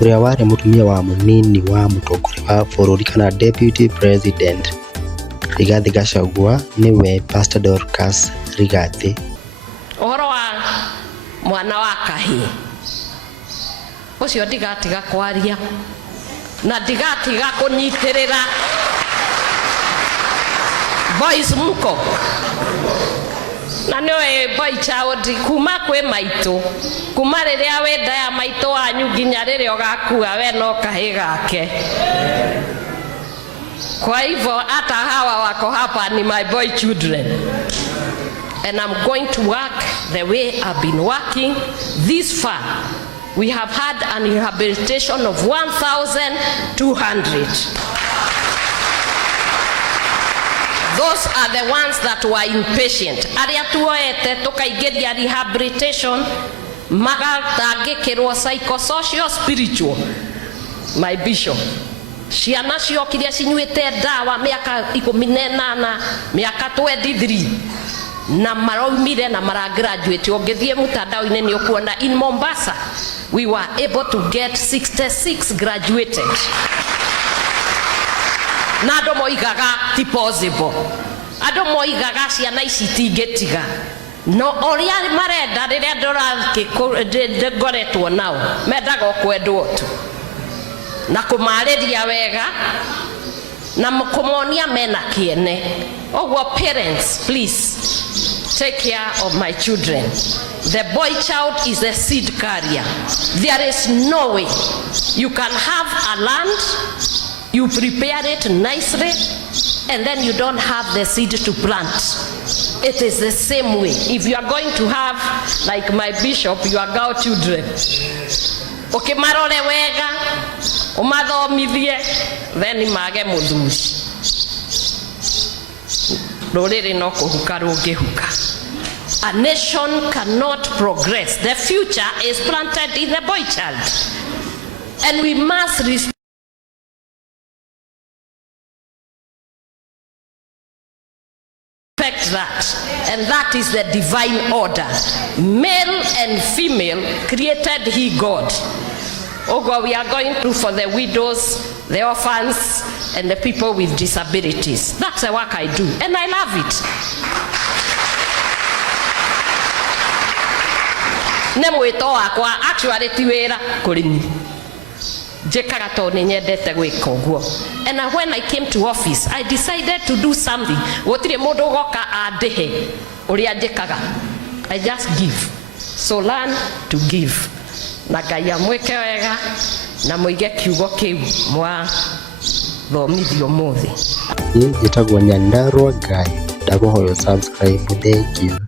uria wari mutumia wa munini wa mutongoria wa bururi kana deputy president Rigathi Gachagua niwe Pastor Dorcas Rigathi. Uhoro wa mwana wa kahíí ucio ndigatiga kwaria na ndigatiga kunyitirira. Boys mko na niwe boy child kuma kwi maitu, kuma riria wenda ya maitu wanyu nginya riria ugakua we no kahíĩ gake. Kwa hivyo hata hawa wako hapa ni my boy children, and I'm going to work the way I've been working this far. We have had an rehabilitation of 1,200. Those are the ones that were inpatient. Aria tuoete tukaigeria rehabilitation magatangikirwo psychosocial spiritual. My bishop, ciana ciokiria cinyuite ndawa miaka 18 miaka 23 na maraumire na maragraduate. Ongethie mutandao-ini ni ukuona in Mombasa we were able to get 66 graduated. Na andu moigaga ti possible, andu moigaga ciana ici tingitiga no oria marenda riria ngoretwo nao mendaga kwendwo tu na kumariria wega na kumonia mena kiene. Ogwo parents, please take care of my children. The boy child is a seed carrier. There is no way you can have a land, you prepare it nicely, and then you don't have the seed to plant. It is the same way. If you are going to have, like my bishop, your girl children, okay, marore wega, umathomithie, then mage muthuri. Rorere no kuhuka rungihuka. A nation cannot progress. The future is planted in the boy child, and we must respect that, and that is the divine order. Male and female created he God. Oh God, we are going through for the widows, the orphans, and the people with disabilities. That's the work I do, and I love it. Nemwito wakwa actually ti wira kurimi jekaga to ni nyendete gwika uguo. And when I came to office I decided to do something. Gutire mundu goka andihe uria jekaga, I just give. So learn to give. Na Ngai amweke wega na muige kiugo kiu mwa thomithio muthi. Njitagwo Nyandarua Ngai, ndakuhoya subscribe. Thank you.